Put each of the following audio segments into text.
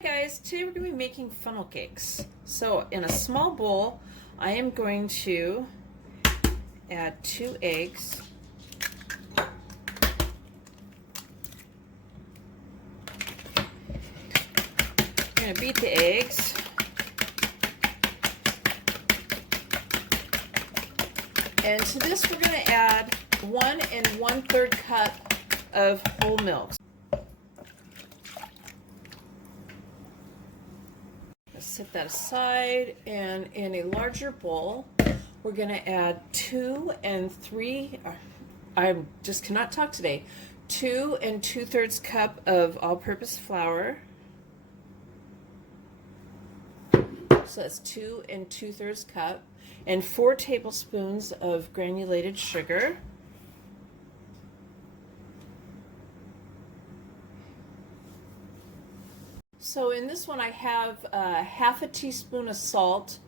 Hey guys, today we're going to be making funnel cakes. So in a small bowl, I am going to add 2 eggs. I'm going to beat the eggs. And to this we're going to add 1 1/3 cup of whole milk. Set that aside, and in a larger bowl we're going to add 2 3 I just cannot talk today 2 2/3 cup of all-purpose flour. So that's 2 2/3 cup, and 4 tablespoons of granulated sugar. So in this one I have half a teaspoon of salt,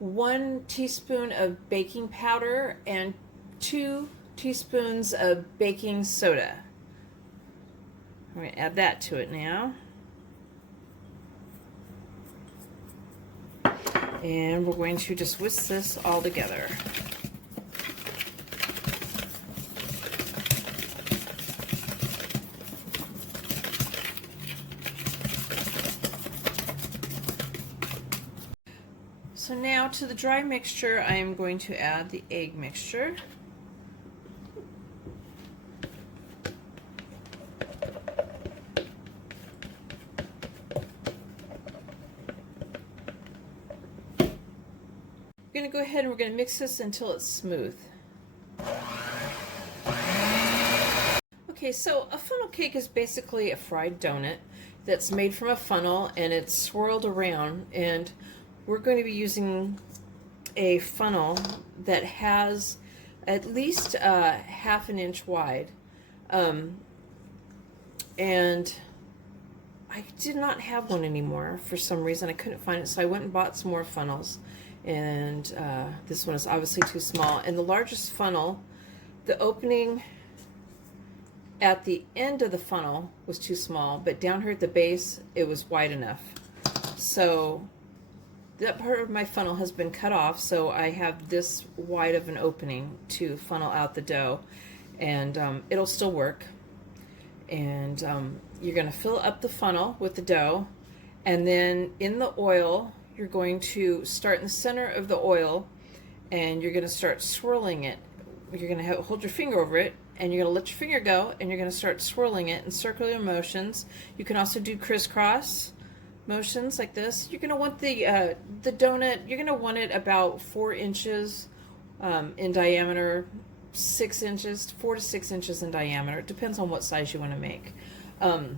1 teaspoon of baking powder, and 2 teaspoons of baking soda. I'm going to add that to it now. And we're going to just whisk this all together. So now to the dry mixture, I am going to add the egg mixture. We're going to go ahead and we're going to mix this until it's smooth. Okay, so a funnel cake is basically a fried donut that's made from a funnel and it's swirled around, and we're going to be using a funnel that has at least half an inch wide. And I did not have one anymore for some reason. I couldn't find it, so I went and bought some more funnels. And this one is obviously too small. And the largest funnel, the opening at the end of the funnel was too small, but down here at the base, it was wide enough. So that part of my funnel has been cut off, so I have this wide of an opening to funnel out the dough, and it'll still work. And you're going to fill up the funnel with the dough, and then in the oil, you're going to start in the center of the oil, and you're going to start swirling it. You're going to hold your finger over it, and you're going to let your finger go, and you're going to start swirling it in circular motions. You can also do crisscross motions like this. You're going to want the donut, you're going to want it about 4 inches in diameter, 6 inches, 4 to 6 inches in diameter. It depends on what size you want to make. We're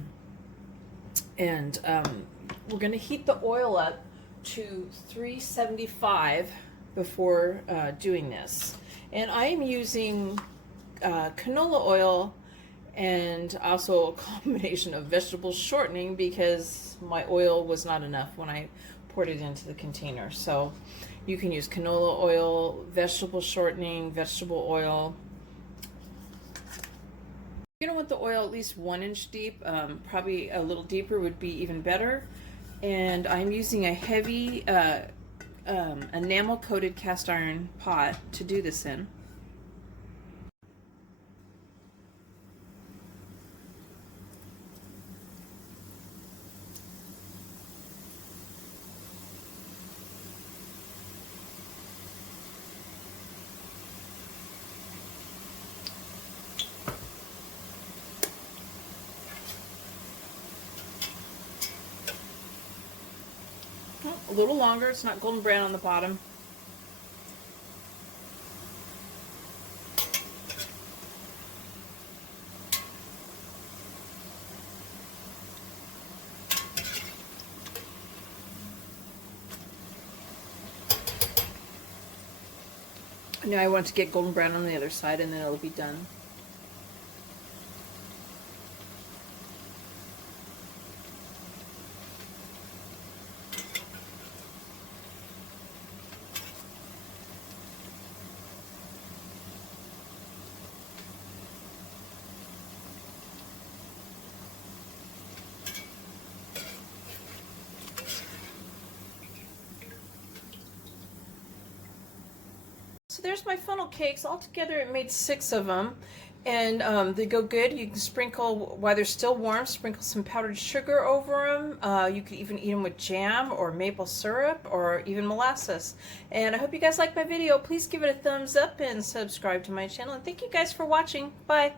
going to heat the oil up to 375 before doing this. And I am using canola oil and also a combination of vegetable shortening because my oil was not enough when I poured it into the container. So you can use canola oil, vegetable shortening, vegetable oil. You're going to want the oil at least 1 inch deep, probably a little deeper would be even better. And I'm using a heavy enamel coated cast iron pot to do this in. A little longer, it's not golden brown on the bottom. Now I want to get golden brown on the other side, and then it'll be done. So there's my funnel cakes. Altogether it made 6 of them. And they go good. You can sprinkle, while they're still warm, sprinkle some powdered sugar over them. You could even eat them with jam or maple syrup or even molasses. And I hope you guys like my video. Please give it a thumbs up and subscribe to my channel. And thank you guys for watching. Bye.